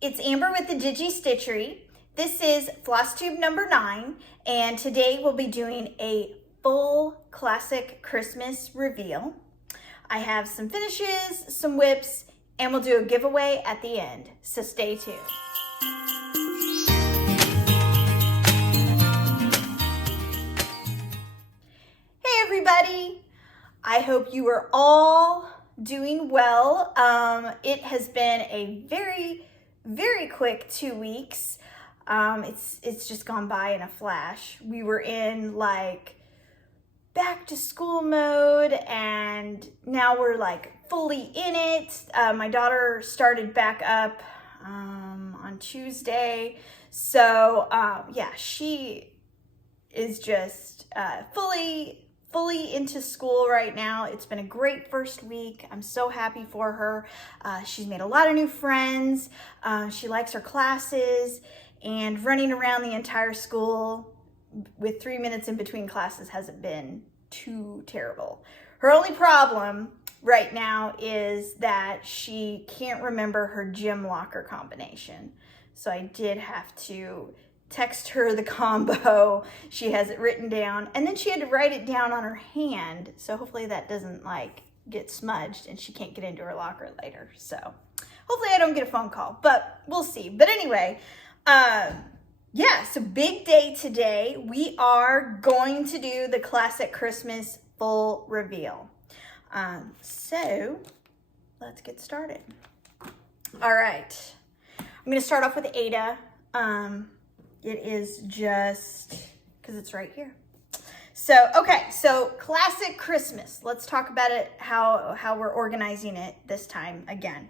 It's Amber with the Digi Stitchery. This is Flosstube number 9, and today we'll be doing a full classic Christmas reveal. I have some finishes, some whips, and we'll do a giveaway at the end, so stay tuned. Hey everybody! I hope you are all doing well. It has been a very quick 2 weeks. It's just gone by in a flash. We were in like back to school mode, and now we're like fully in it. My daughter started back up on Tuesday, so yeah, she is just fully into school right now. It's been a great first week. I'm so happy for her. She's made a lot of new friends. She likes her classes, and running around the entire school with 3 minutes in between classes hasn't been too terrible. Her only problem right now is that she can't remember her gym locker combination. So I did have to text her the combo. She has it written down, and then she had to write it down on her hand. So hopefully that doesn't like get smudged and she can't get into her locker later. So hopefully I don't get a phone call, but we'll see. But anyway, yeah, so big day today. We are going to do the classic Christmas full reveal. So let's get started. All right, I'm gonna start off with Ada. It is just because it's right here. So, okay, so classic Christmas. Let's talk about it, how we're organizing it this time again.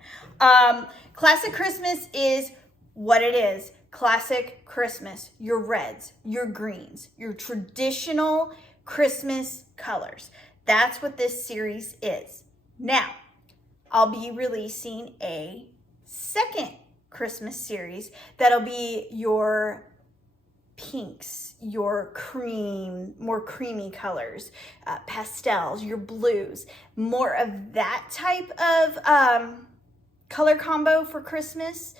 Classic Christmas is what it is. Classic Christmas, your reds, your greens, your traditional Christmas colors. That's what this series is. Now, I'll be releasing a second Christmas series that'll be your pinks, your more creamy colors, pastels, your blues, more of that type of color combo for Christmas.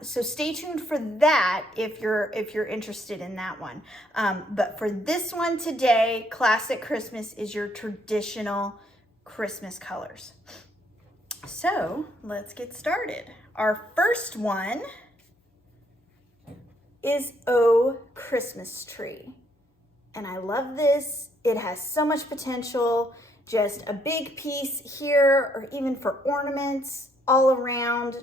So stay tuned for that if you're interested in that one. But for this one today, Classic Christmas is your traditional Christmas colors. So let's get started. Our first one is Oh Christmas Tree. And I love this. It has so much potential. Just a big piece here, or even for ornaments all around.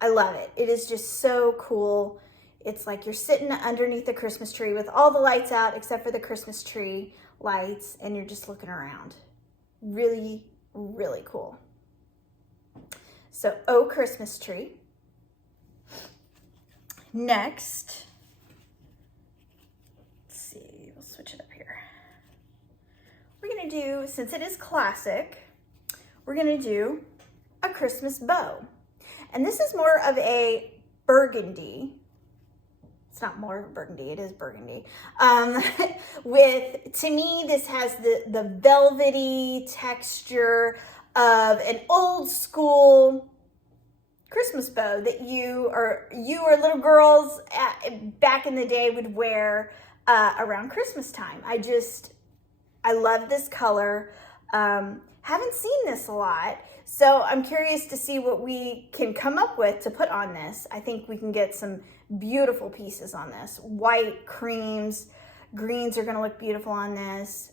I love it. It is just so cool. It's like you're sitting underneath the Christmas tree with all the lights out except for the Christmas tree lights, and you're just looking around. Really, really cool. So, Oh Christmas Tree. Next, let's see, we'll switch it up here. We're gonna do, since it is classic, we're gonna do a Christmas bow. And this is more of a burgundy. It's not more of a burgundy, it is burgundy. To me, this has the velvety texture of an old school Christmas bow that you or little girls back in the day would wear around Christmas time. I love this color. Haven't seen this a lot, so I'm curious to see what we can come up with to put on this. I think we can get some beautiful pieces on this. White, creams, greens are gonna look beautiful on this,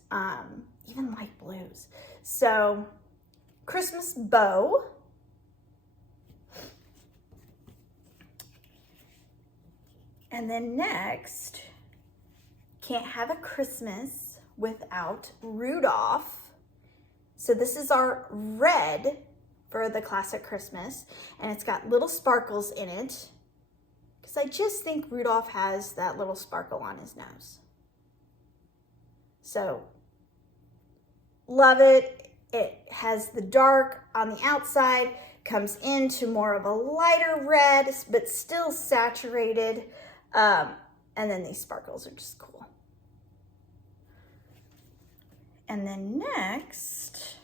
even light blues. So, Christmas bow. And then next, can't have a Christmas without Rudolph. So this is our red for the classic Christmas, and it's got little sparkles in it because I just think Rudolph has that little sparkle on his nose. So love it. It has the dark on the outside, comes into more of a lighter red, but still saturated. And then these sparkles are just cool. And then next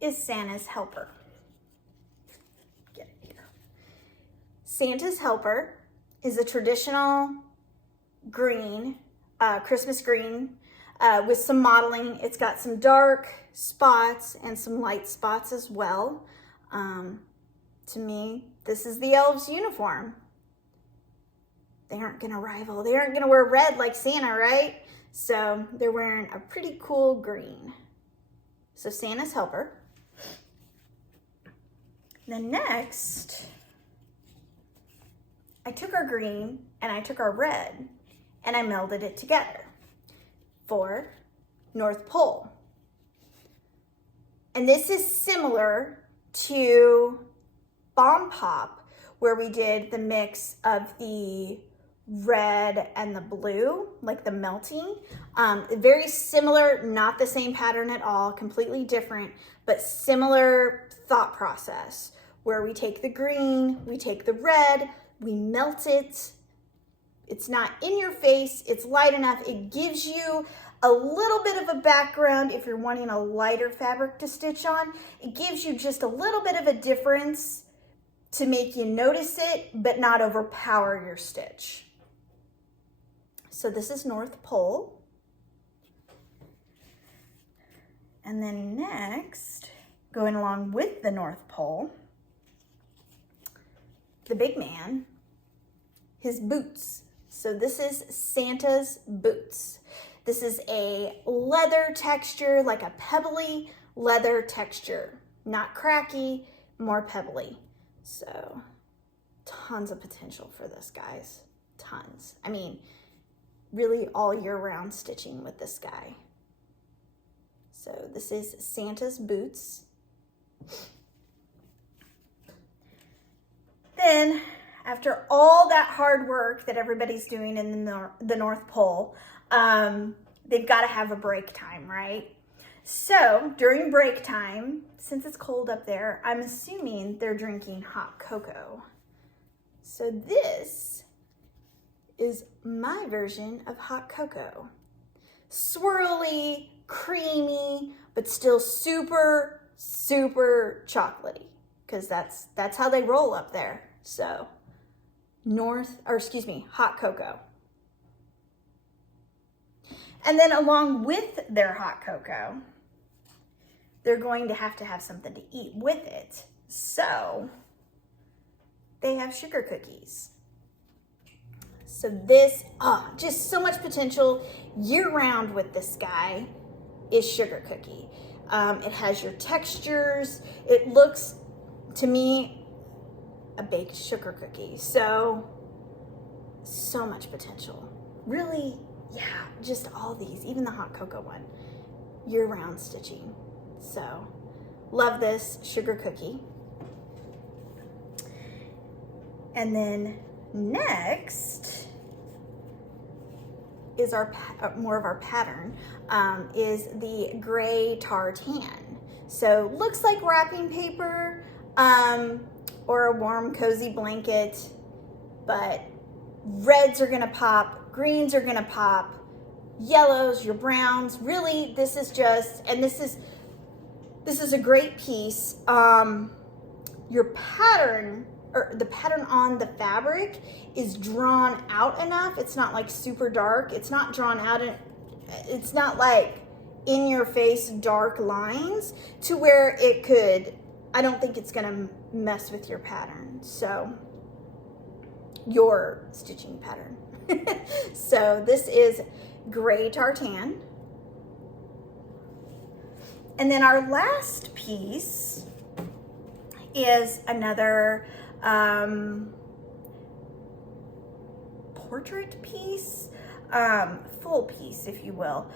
is Santa's Helper. Santa's Helper is a traditional green, Christmas green, with some modeling. It's got some dark spots and some light spots as well. To me, this is the elves' uniform. They aren't gonna rival. They aren't gonna wear red like Santa, right? So they're wearing a pretty cool green. So Santa's Helper. Then next, I took our green and I took our red and I melded it together for North Pole. And this is similar to Bomb Pop, where we did the mix of the red and the blue, like the melting. Very similar, not the same pattern at all, completely different, but similar thought process, where we take the green, we take the red, we melt it. It's not in your face, it's light enough. It gives you a little bit of a background if you're wanting a lighter fabric to stitch on. It gives you just a little bit of a difference to make you notice it, but not overpower your stitch. So this is North Pole. And then next, going along with the North Pole, the big man, his boots. So this is Santa's boots. This is a leather texture, like a pebbly leather texture. Not cracky, more pebbly. So tons of potential for this, guys. Tons. I mean, really all year round stitching with this guy. So this is Santa's boots. Then, after all that hard work that everybody's doing in the North Pole, they've got to have a break time, right? So during break time, since it's cold up there, I'm assuming they're drinking hot cocoa. So this is my version of hot cocoa. Swirly, creamy, but still super, super chocolatey, because that's how they roll up there. So hot cocoa. And then along with their hot cocoa, they're going to have something to eat with it. So they have sugar cookies. So this, just so much potential year round with this guy is sugar cookie. It has your textures. It looks, to me, a baked sugar cookie. So much potential. Really, yeah, just all these, even the hot cocoa one, year round stitching. So love this sugar cookie. And then next is more of our pattern, is the gray tartan. So looks like wrapping paper, or a warm cozy blanket, but reds are gonna pop, greens are gonna pop, yellows, your browns. Really, this is just, and this is a great piece. Your pattern, or the pattern on the fabric, is drawn out enough. It's not like super dark. It's not drawn out, it's not like in your face dark lines to where it could, I don't think it's gonna mess with your pattern. So your stitching pattern. So this is gray tartan. And then our last piece is another portrait piece, full piece, if you will,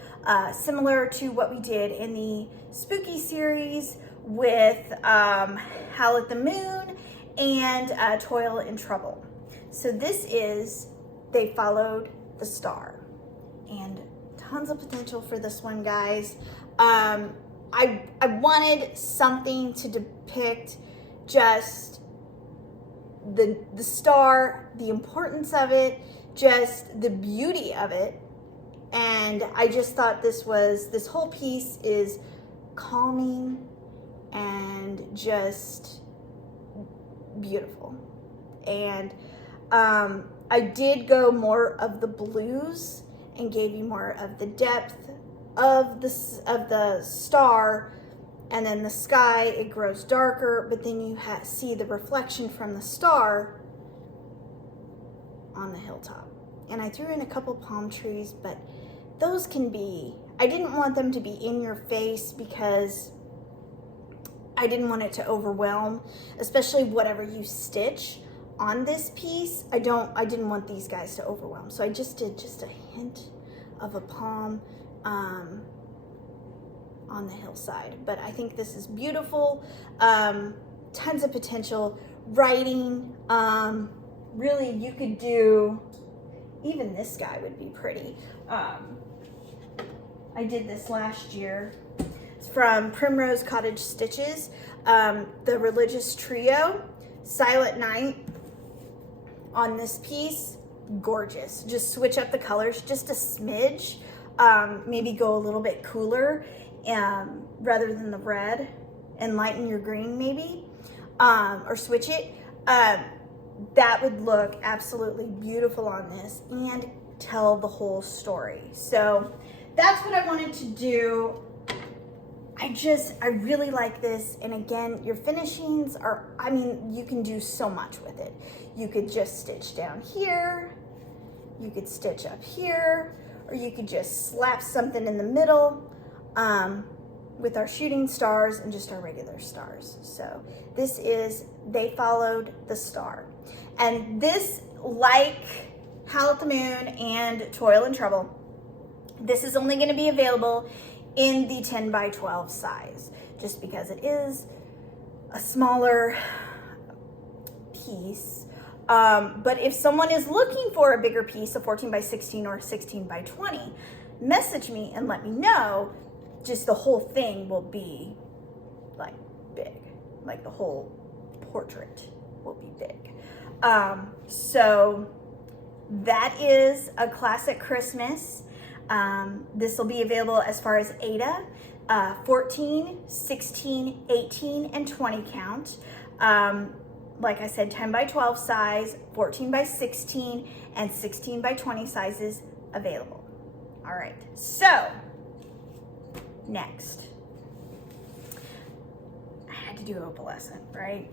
similar to what we did in the spooky series with Howl at the Moon and Toil and Trouble. So this is, they followed the star, and tons of potential for this one, guys. I wanted something to depict just the star, the importance of it, just the beauty of it. And I just thought this whole piece is calming and just beautiful. and I did go more of the blues and gave you more of the depth of the star, and then the sky, it grows darker, but then you see the reflection from the star on the hilltop. And I threw in a couple palm trees, but those can be, I didn't want them to be in your face because I didn't want it to overwhelm, especially whatever you stitch on this piece. I didn't want these guys to overwhelm. So I just did just a hint of a palm on the hillside. But I think this is beautiful. Tons of potential. Writing, really you could do, even this guy would be pretty. I did this last year. It's from Primrose Cottage Stitches, the Religious Trio, Silent Night on this piece, gorgeous. Just switch up the colors just a smidge, maybe go a little bit cooler rather than the red, and lighten your green maybe, or switch it. That would look absolutely beautiful on this and tell the whole story. So that's what I wanted to do. I really like this. And again, your finishings are, I mean, you can do so much with it. You could just stitch down here, you could stitch up here, or you could just slap something in the middle with our shooting stars and just our regular stars. So this is They Followed the Star. And this, like Howl at the Moon and Toil and Trouble, this is only going to be available in the 10 by 12 size, just because it is a smaller piece. But if someone is looking for a bigger piece, a 14 by 16 or 16 by 20, message me and let me know. Just the whole thing will be like big, like the whole portrait will be big. So that is a classic Christmas. This will be available as far as Ada, 14, 16, 18, and 20 count. Like I said, 10 by 12 size, 14 by 16, and 16 by 20 sizes available. All right, so next, I had to do Opalescent, right?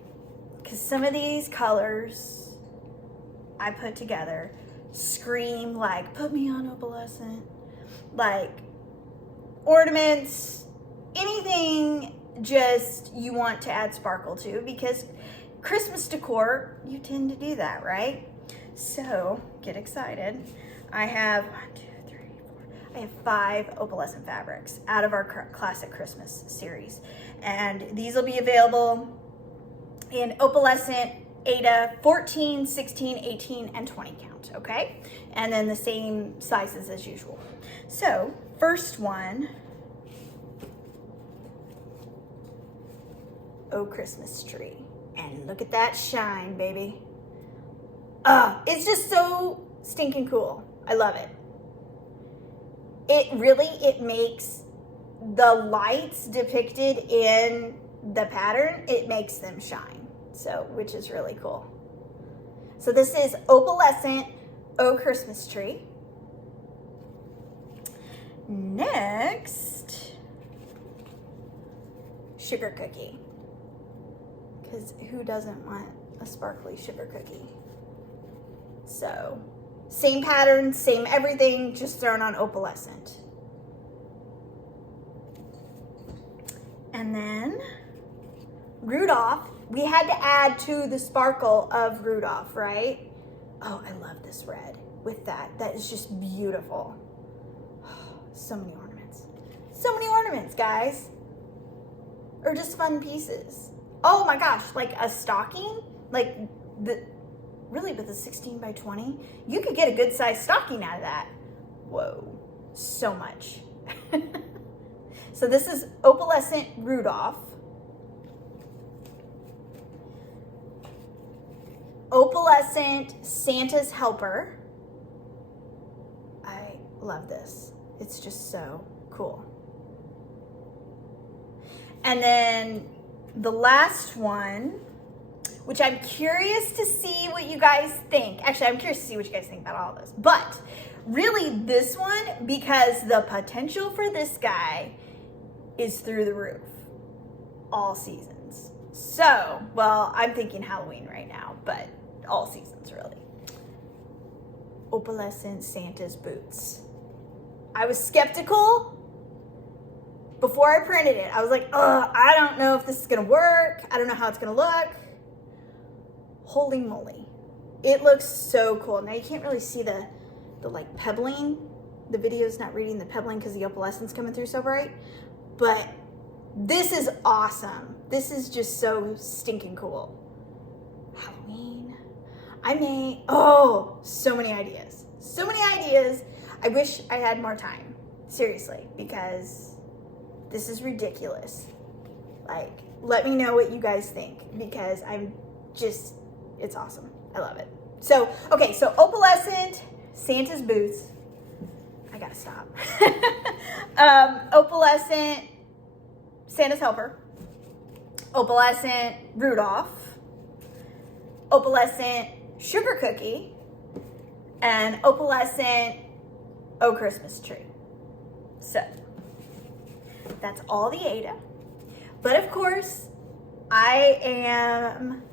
Because some of these colors I put together scream like, put me on Opalescent. Like ornaments, anything just you want to add sparkle to, because Christmas decor, you tend to do that, right? So get excited. I have 1, 2, 3, 4. I have 5 Opalescent fabrics out of our classic Christmas series, and these will be available in Opalescent, Ada, 14, 16, 18, and 20 count, okay? And then the same sizes as usual. So, first one, Oh Christmas Tree. And look at that shine, baby. It's just so stinking cool. I love it. It makes the lights depicted in the pattern, it makes them shine. So, which is really cool. So this is Opalescent, Oh Christmas Tree. Next, Sugar Cookie. Because who doesn't want a sparkly sugar cookie? So, same pattern, same everything, just thrown on Opalescent. And then Rudolph. We had to add to the sparkle of Rudolph, right? Oh, I love this red with that. That is just beautiful. So many ornaments. So many ornaments, guys. Or just fun pieces. Oh my gosh, like a stocking, like really with a 16 by 20, you could get a good size stocking out of that. Whoa, so much. So this is Opalescent Rudolph. Opalescent Santa's Helper. I love this. It's just so cool. And then the last one which I'm curious to see what you guys think. Actually, I'm curious to see what you guys think about all of this. But really this one, because the potential for this guy is through the roof all seasons. So, well, I'm thinking Halloween right now, but all seasons really. Opalescent Santa's boots. I was skeptical before I printed it. I was like, I don't know if this is gonna work. I don't know how it's gonna look. Holy moly. It looks so cool. Now you can't really see the like pebbling. The video's not reading the pebbling because the opalescent's coming through so bright. But this is awesome. This is just so stinking cool. Halloween. So many ideas. So many ideas. I wish I had more time. Seriously, because this is ridiculous. Like, let me know what you guys think, because it's awesome. I love it. So, okay, so Opalescent, Santa's boots. I gotta stop. Opalescent, Santa's helper. Opalescent, Rudolph. Opalescent, sugar cookie. And Opalescent, Christmas tree. So, that's all the Ada. But of course, I am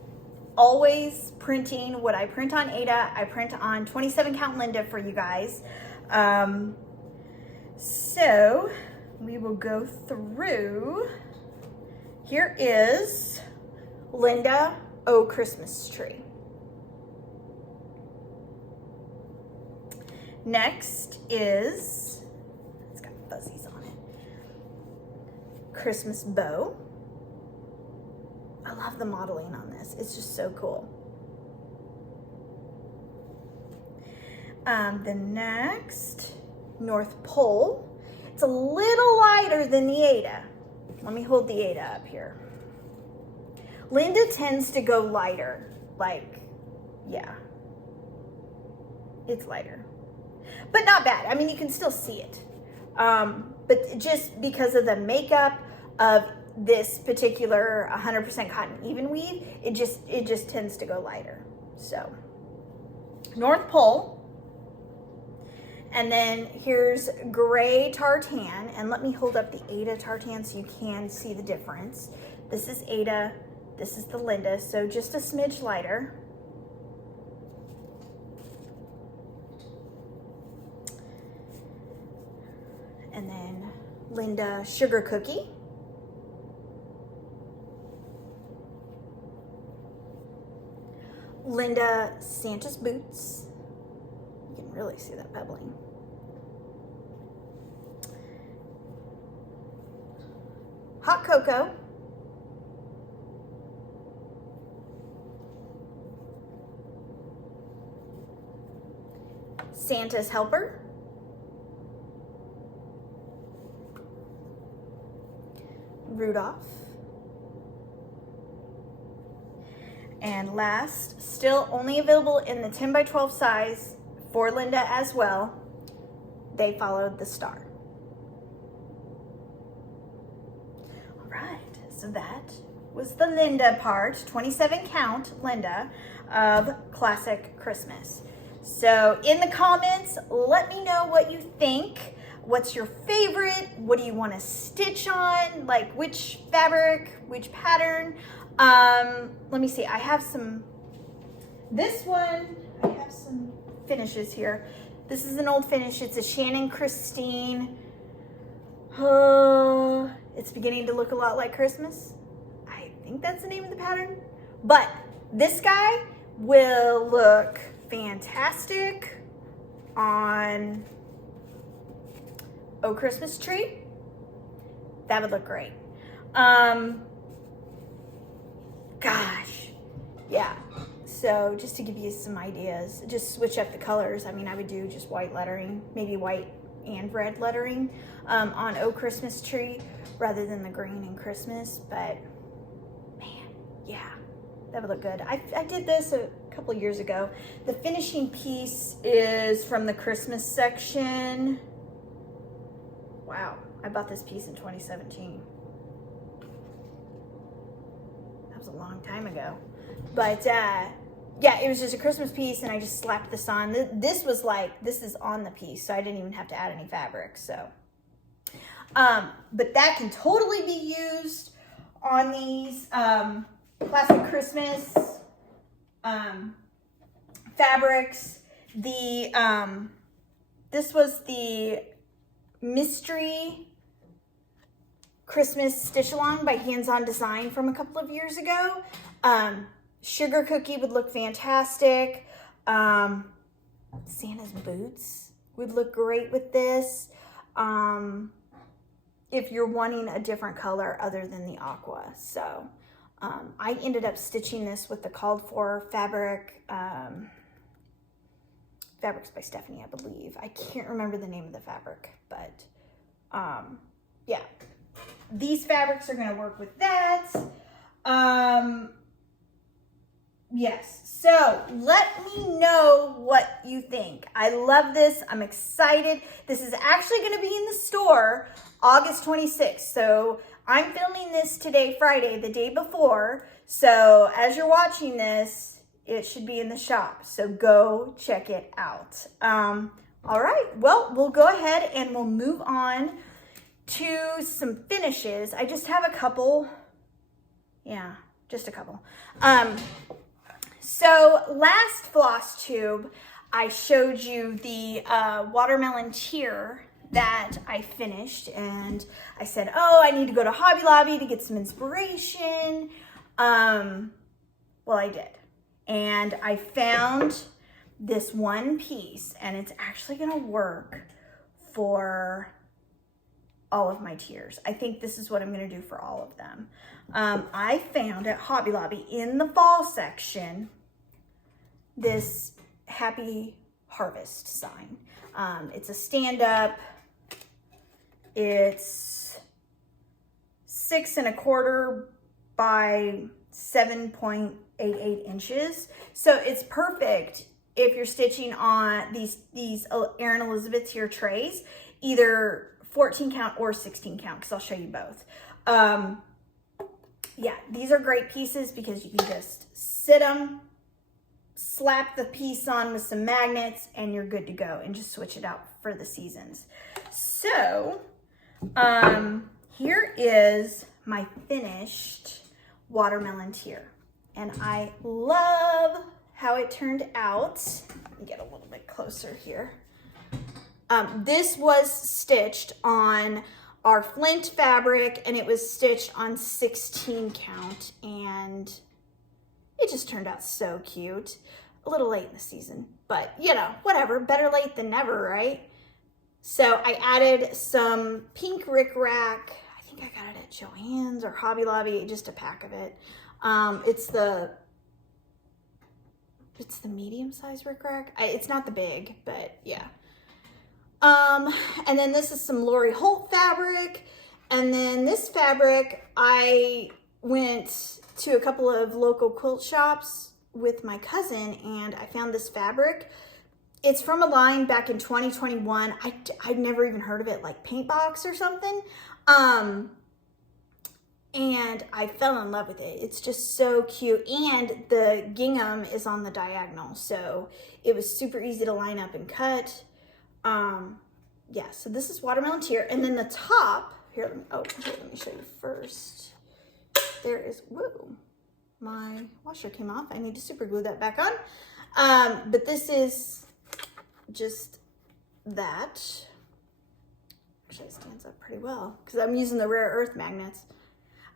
always printing what I print on Ada. I print on 27 count Linda for you guys. So we will go through. Here is Linda, Oh Christmas Tree. Next is, it's got fuzzies on it, Christmas Bow. I love the modeling on this. It's just so cool. The next, North Pole. It's a little lighter than the Ada. Let me hold the Ada up here. Linda tends to go lighter. Like, yeah. It's lighter. But not bad. I mean, you can still see it. But just because of the makeup of this particular 100% cotton even weave, it just tends to go lighter. So, North Pole. And then here's gray tartan. And let me hold up the Ada tartan so you can see the difference. This is Ada, this is the Linda, so just a smidge lighter. And then Linda Sugar Cookie. Linda Santa's Boots. You can really see that pebbling. Hot Cocoa. Santa's Helper. Rudolph. And last, still only available in the 10 by 12 size for Linda as well, They Followed the Star. All right, so that was the Linda part, 27 count Linda of Classic Christmas. So in the comments, let me know what you think. What's your favorite? What do you want to stitch on? Like which fabric, which pattern? Let me see. I have some finishes here. This is an old finish. It's a Shannon Christine. It's beginning to look a lot like Christmas. I think that's the name of the pattern. But this guy will look fantastic on Oh Christmas Tree. That would look great. Gosh, yeah. So just to give you some ideas, just switch up the colors. I mean, I would do just white lettering, maybe white and red lettering on Oh Christmas Tree rather than the green and Christmas. But man, yeah, that would look good. I did this a couple years ago. The finishing piece is from the Christmas section. Wow, I bought this piece in 2017. was a long time ago. But yeah, it was just a Christmas piece, and I just slapped this on. This was like, this is on the piece, so I didn't even have to add any fabric. So, but that can totally be used on these classic Christmas fabrics. This was the Mystery Christmas Stitch Along by Hands On Design from a couple of years ago. Sugar cookie would look fantastic. Santa's boots would look great with this. If you're wanting a different color other than the aqua. So I ended up stitching this with the called for fabric. Fabrics by Stephanie, I believe. I can't remember the name of the fabric, but yeah. These fabrics are gonna work with that. Yes, so let me know what you think. I love this, I'm excited. This is actually gonna be in the store August 26th. So I'm filming this today, Friday, the day before. So as you're watching this, it should be in the shop. So go check it out. All right, well, we'll go ahead and we'll move on to some finishes. I just have a couple. Yeah, just a couple. So last floss tube, I showed you the watermelon tier that I finished, and I said, oh, I need to go to Hobby Lobby to get some inspiration. Well, I did. And I found this one piece, and it's actually gonna work for all of my tiers. I think this is what I'm gonna do for all of them. I found at Hobby Lobby in the fall section, this Happy Harvest sign. It's a stand-up. It's 6 1/4 by 7.88 inches. So it's perfect if you're stitching on these Erin Elizabeth tier trays, either 14 count or 16 count, because I'll show you both. Yeah, these are great pieces because you can just sit them, slap the piece on with some magnets, and you're good to go, and just switch it out for the seasons. So here is my finished watermelon tier, and I love how it turned out. Let me get a little bit closer here. This was stitched on our Flint fabric, and it was stitched on 16 count, and it just turned out so cute. A little late in the season, but you know, whatever, better late than never, right? So I added some pink rickrack. I think I got it at Joann's or Hobby Lobby, just a pack of it. It's the medium size rickrack. It's not the big, but yeah. And then this is some Lori Holt fabric. And then this fabric, I went to a couple of local quilt shops with my cousin, and I found this fabric. It's from a line back in 2021. I'd never even heard of it, like Paint Box or something. And I fell in love with it. It's just so cute. And the gingham is on the diagonal, so it was super easy to line up and cut. Yeah, so this is watermelon tier. And then the top, here, let me show you first. There is, whoa, my washer came off. I need to super glue that back on. But this is just that. Actually, it stands up pretty well because I'm using the rare earth magnets.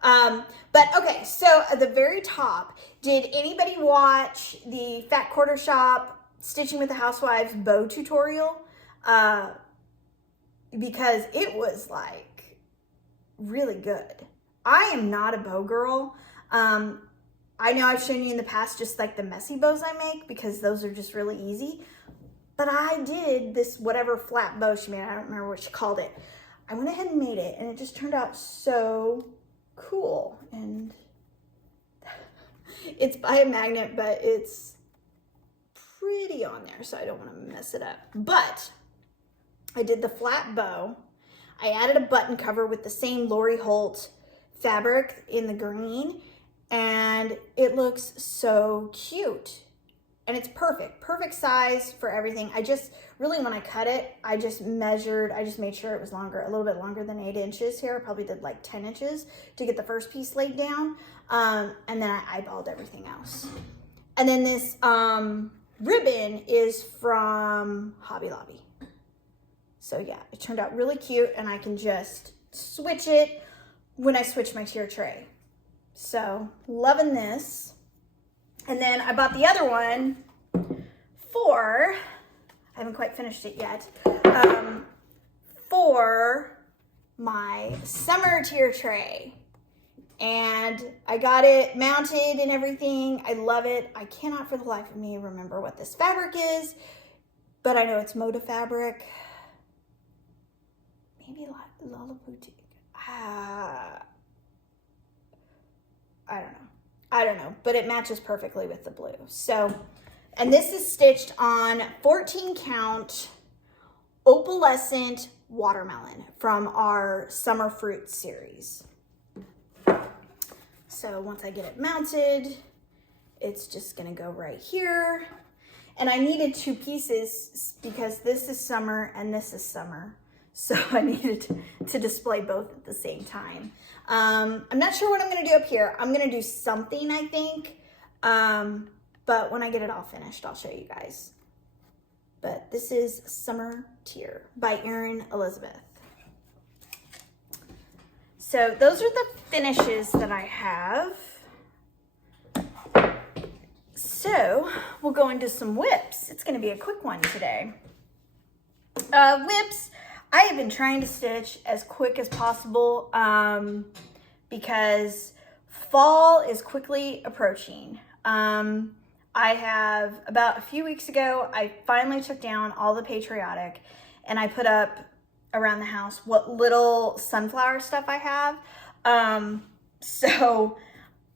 But okay, so at the very top, did anybody watch the Fat Quarter Shop Stitching with the Housewives bow tutorial? Because it was like really good. I am not a bow girl. I know I've shown you in the past just like the messy bows I make because those are just really easy. But I did this whatever flat bow she made. I don't remember what she called it. I went ahead and made it, and it just turned out so cool. And it's by a magnet, but it's pretty on there, so I don't want to mess it up. But I did the flat bow. I added a button cover with the same Lori Holt fabric in the green, and it looks so cute. And it's perfect size for everything. I just, really when I cut it, I just made sure it was longer, a little bit longer than 8 inches here. I probably did like 10 inches to get the first piece laid down. And then I eyeballed everything else. And then this ribbon is from Hobby Lobby. So yeah, it turned out really cute, and I can just switch it when I switch my tier tray. So loving this. And then I bought the other one for, I haven't quite finished it yet, for my summer tier tray. And I got it mounted and everything. I love it. I cannot for the life of me remember what this fabric is, but I know it's Moda fabric. Maybe Lilliput. I don't know, but it matches perfectly with the blue. So, and this is stitched on 14 count Opalescent watermelon from our summer fruit series. So once I get it mounted, it's just gonna go right here. And I needed 2 pieces because this is summer and this is summer. So I needed to display both at the same time. I'm not sure what I'm gonna do up here. I'm gonna do something, I think. But when I get it all finished, I'll show you guys. But this is Summer Tier by Erin Elizabeth. So those are the finishes that I have. So we'll go into some whips. It's gonna be a quick one today. Whips, I have been trying to stitch as quick as possible because fall is quickly approaching. I have, about a few weeks ago, I finally took down all the patriotic and I put up around the house what little sunflower stuff I have. So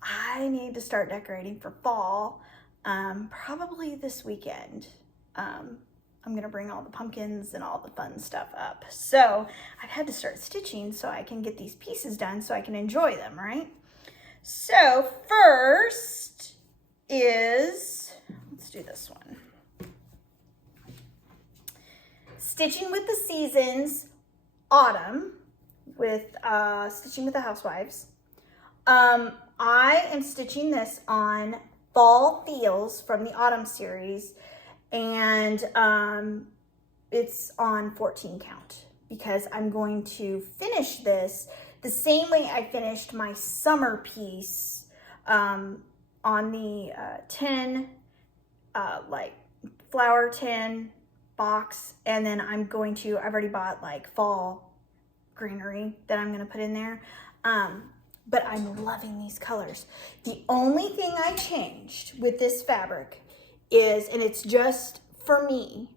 I need to start decorating for fall, probably this weekend. I'm gonna bring all the pumpkins and all the fun stuff up. So I've had to start stitching so I can get these pieces done so I can enjoy them, right? So first is, let's do this one. Stitching with the Seasons, Autumn, with Stitching with the Housewives. I am stitching this on Fall Feels from the Autumn series, and it's on 14 count because I'm going to finish this the same way I finished my summer piece on the tin, like flower tin box, and then I've already bought like fall greenery that I'm gonna put in there. But I'm loving these colors. The only thing I changed with this fabric is, and it's just for me,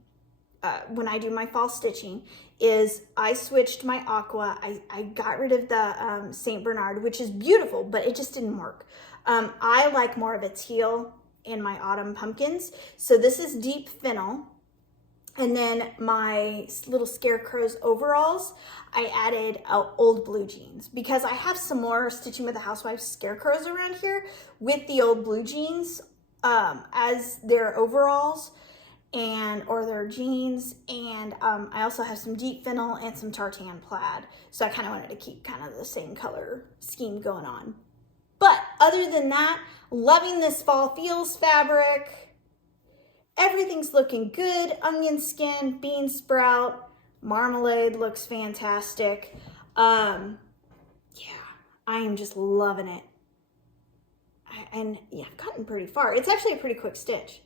when I do my fall stitching, is I switched my aqua. I got rid of the St. Bernard, which is beautiful, but it just didn't work. I like more of a teal in my autumn pumpkins. So this is deep fennel. And then my little scarecrow's overalls, I added old blue jeans because I have some more Stitching with the Housewives scarecrows around here with the old blue jeans as their overalls or their jeans. And I also have some deep fennel and some tartan plaid. So I kind of wanted to keep kind of the same color scheme going on. But other than that, loving this Fall Feels fabric. Everything's looking good. Onion skin, bean sprout, marmalade looks fantastic. Yeah, I am just loving it. And yeah, I've gotten pretty far. It's actually a pretty quick stitch.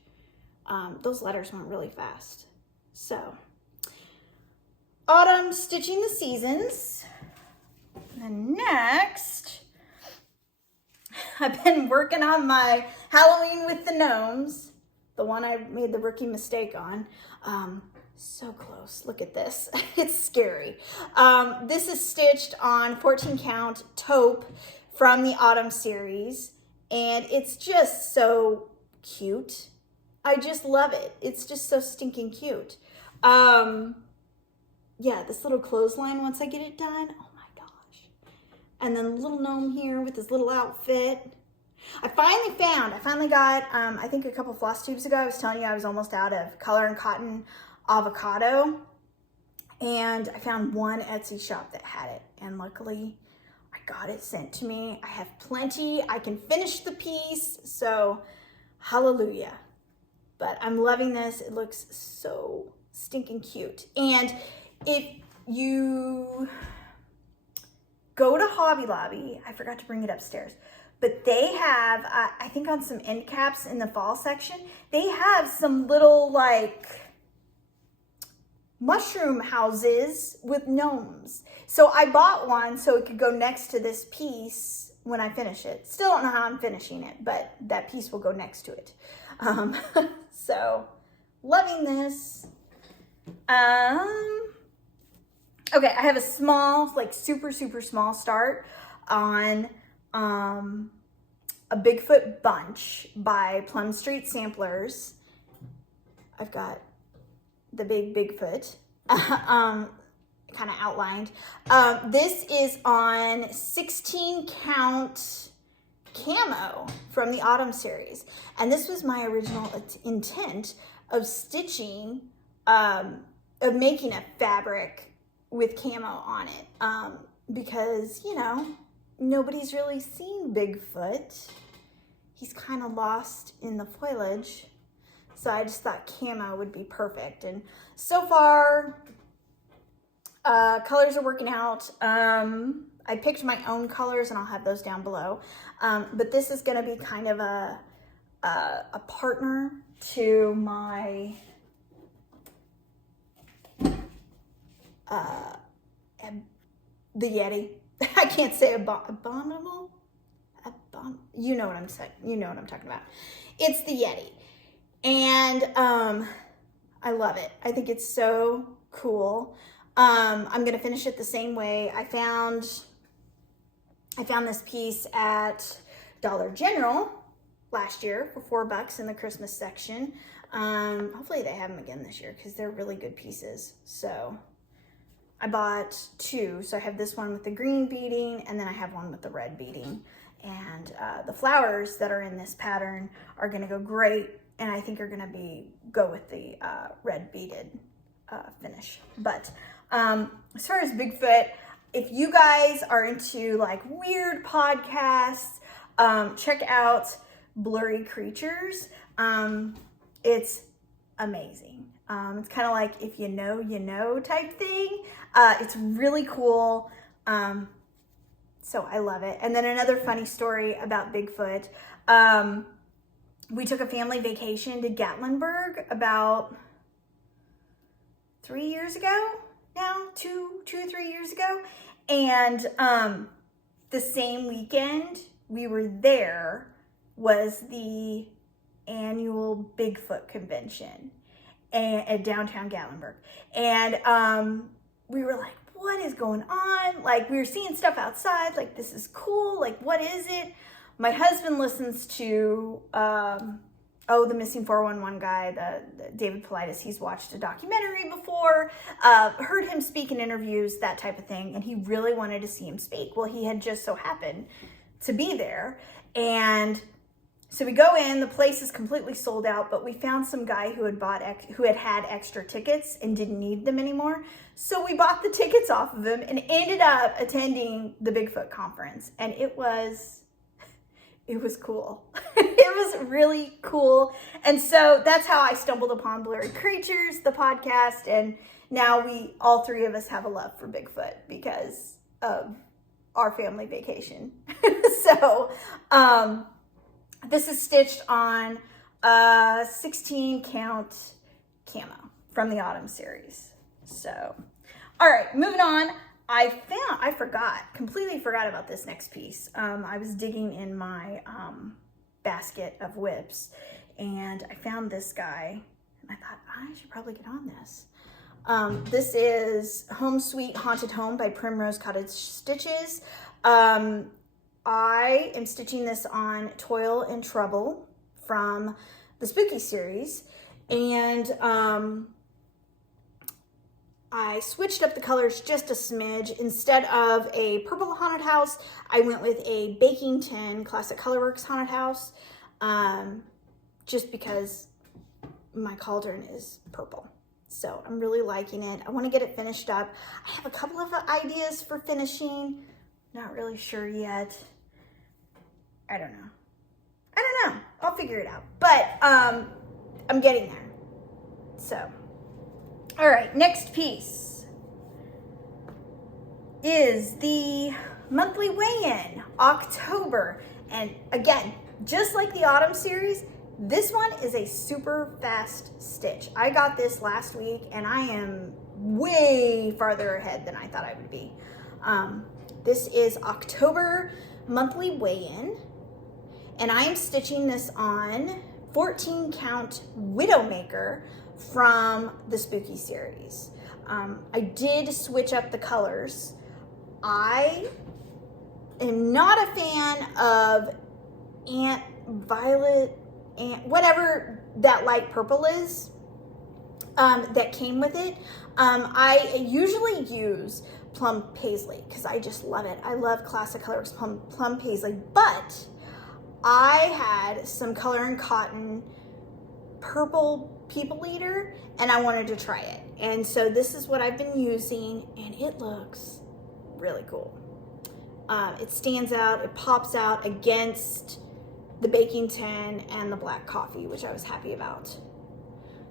Those letters went really fast. So, Autumn Stitching the Seasons. And then next, I've been working on my Halloween with the Gnomes. The one I made the rookie mistake on. So close, look at this. It's scary. This is stitched on 14 count taupe from the Autumn series. And it's just so cute. I just love it. It's just so stinking cute. Yeah, this little clothesline once I get it done. Oh my gosh. And then little gnome here with his little outfit. I finally got, I think a couple floss tubes ago, I was telling you I was almost out of Color and Cotton Avocado. And I found one Etsy shop that had it. And luckily, I got it sent to me. I have plenty. I can finish the piece. So, hallelujah. But I'm loving this. It looks so stinking cute. And if you go to Hobby Lobby, I forgot to bring it upstairs, but they have, I think on some end caps in the fall section, they have some little like mushroom houses with gnomes. So I bought one so it could go next to this piece when I finish it. Still don't know how I'm finishing it, but that piece will go next to it. So loving this. Okay, I have a small, like super small start on a Bigfoot bunch by Plum Street Samplers. I've got the big Bigfoot kind of outlined. This is on 16 count camo from the Autumn series. And this was my original intent of stitching, of making a fabric with camo on it. Because, you know, nobody's really seen Bigfoot. He's kind of lost in the foliage. So I just thought camo would be perfect. And so far, colors are working out. I picked my own colors and I'll have those down below. But this is gonna be kind of a partner to my the Yeti. I can't say abominable. You know what I'm saying. You know what I'm talking about. It's the Yeti. And I love it. I think it's so cool. I'm gonna finish it the same way. I found this piece at Dollar General last year for $4 in the Christmas section. Hopefully they have them again this year because they're really good pieces. So I bought two. So I have this one with the green beading and then I have one with the red beading. And the flowers that are in this pattern are gonna go great, and I think are gonna go with the red beaded finish. But as far as Bigfoot, if you guys are into like weird podcasts, check out Blurry Creatures. It's amazing. It's kind of like if you know type thing. It's really cool. So I love it. And then another funny story about Bigfoot. We took a family vacation to Gatlinburg about 3 years ago now, two or 3 years ago. And the same weekend we were there was the annual Bigfoot convention at downtown Gatlinburg. And we were like, what is going on? Like, we were seeing stuff outside, like, this is cool, like, what is it? My husband listens to, the Missing 411 guy, the David Paulides. He's watched a documentary before, heard him speak in interviews, that type of thing, and he really wanted to see him speak. Well, he had just so happened to be there, and so we go in, the place is completely sold out, but we found some guy who had extra tickets and didn't need them anymore. So we bought the tickets off of him and ended up attending the Bigfoot conference. And it was cool. It was really cool. And so that's how I stumbled upon Blurry Creatures, the podcast. And now all three of us have a love for Bigfoot because of our family vacation. So, this is stitched on 16 count camo from the Autumn series. So, all right, moving on. Completely forgot about this next piece. I was digging in my basket of whips and I found this guy and I thought I should probably get on this. This is Home Sweet Haunted Home by Primrose Cottage Stitches. I am stitching this on Toil and Trouble from the Spooky series. And I switched up the colors just a smidge. Instead of a purple haunted house, I went with a baking tin Classic Colorworks haunted house, just because my cauldron is purple. So I'm really liking it. I want to get it finished up. I have a couple of ideas for finishing. Not really sure yet. I don't know. I'll figure it out. But I'm getting there. So, all right, next piece is the monthly weigh-in, October. And again, just like the autumn series, this one is a super fast stitch. I got this last week and I am way farther ahead than I thought I would be. This is October monthly weigh-in, and I am stitching this on 14 count Widowmaker from the Spooky series. I did switch up the colors. I am not a fan of Ant Violet, whatever that light purple is, that came with it. I usually use Plum Paisley because I just love it. I love Classic Colorworks Plum Paisley, but I had some Color and Cotton purple People Eater and I wanted to try it. And so this is what I've been using and it looks really cool. It stands out, it pops out against the baking tin and the black coffee, which I was happy about.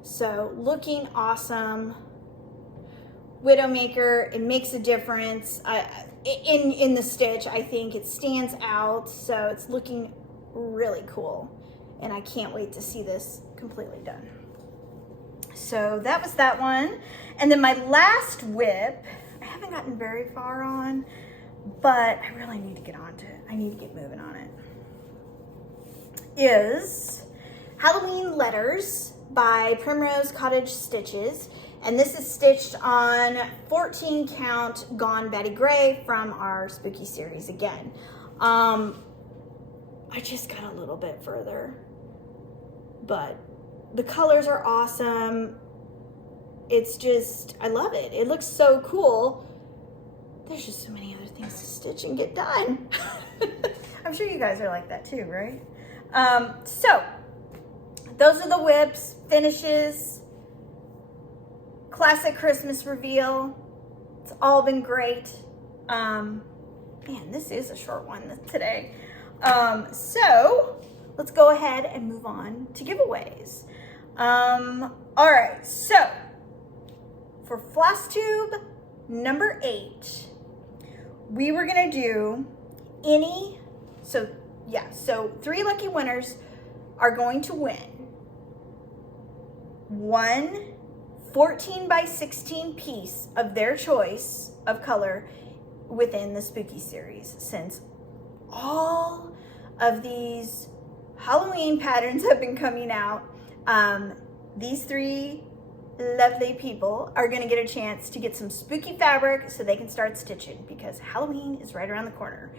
So looking awesome. Widowmaker, it makes a difference. In the stitch, I think it stands out, so it's looking really cool. And I can't wait to see this completely done. So that was that one. And then my last whip, I haven't gotten very far on, but I really need to get onto it. I need to get moving on it. Is Halloween Letters by Primrose Cottage Stitches. And this is stitched on 14 count Gone Batty Gray from our Spooky series again. I just got a little bit further, but the colors are awesome. It's just, I love it. It looks so cool. There's just so many other things to stitch and get done. I'm sure you guys are like that too, right? So those are the whips, finishes, classic Christmas reveal. It's all been great. Man, this is a short one today. So let's go ahead and move on to giveaways. All right, so for Flosstube number 8, we were gonna do so 3 lucky winners are going to win one 14 by 16 piece of their choice of color within the Spooky series, since all of these Halloween patterns have been coming out. These 3 lovely people are going to get a chance to get some spooky fabric so they can start stitching, because Halloween is right around the corner.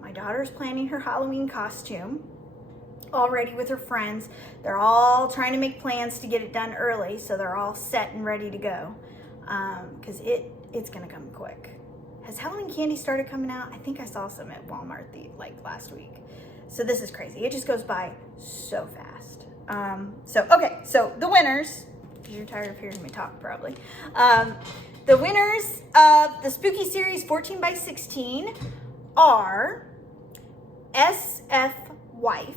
My daughter's planning her Halloween costume already with her friends. They're all trying to make plans to get it done early, so they're all set and ready to go, because it's gonna come quick. Has Halloween candy started coming out? I think I saw some at Walmart last week. So this is crazy. It just goes by so fast. So the winners, because you're tired of hearing me talk probably. The winners of the Spooky series 14 by 16 are SF Wife.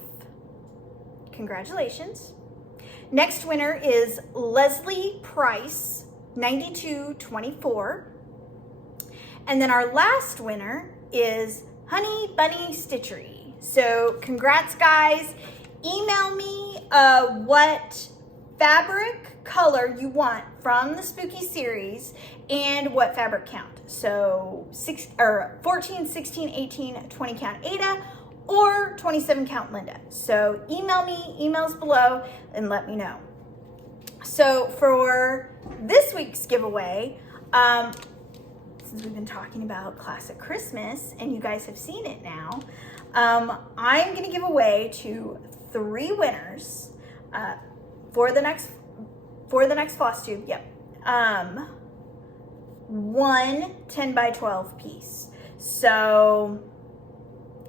Congratulations. Next winner is Leslie Price, 9224. And then our last winner is Honey Bunny Stitchery. So congrats, guys. Email me what fabric color you want from the Spooky series and what fabric count. So 14, 16, 18, 20 count Ada, or 27 count Linda. So email me, emails below, and let me know. So for this week's giveaway, since we've been talking about classic Christmas and you guys have seen it now, I'm gonna give away to 3 winners for the next Flosstube. Yep. one 10 by 12 piece. So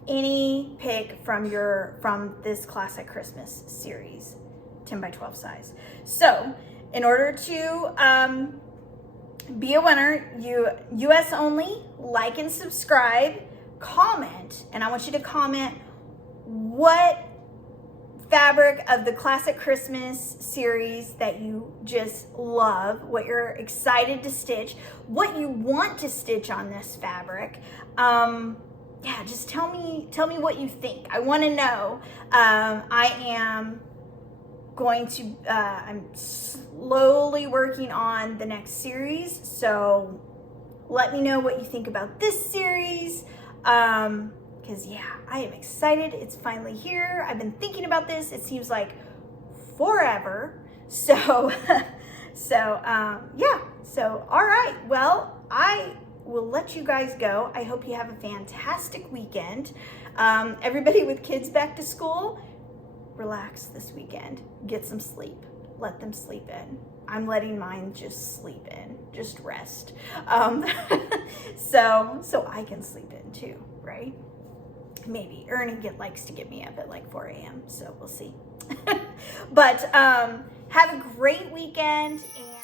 any pick from this classic Christmas series, 10 by 12 size. So in order to be a winner, US only, like and subscribe, comment, and I want you to comment what fabric of the classic Christmas series that you just love, what you're excited to stitch, what you want to stitch on this fabric. Yeah, just tell me what you think. I want to know. I am going to, I'm slowly working on the next series, so let me know what you think about this series. Because yeah, I am excited. It's finally here. I've been thinking about this. It seems like forever. So, yeah. So, all right. Well, I will let you guys go. I hope you have a fantastic weekend. Everybody with kids back to school, relax this weekend. Get some sleep. Let them sleep in. I'm letting mine just sleep in, just rest. So I can sleep in too, right? Maybe. Erin likes to get me up at like 4 a.m. So we'll see. But have a great weekend and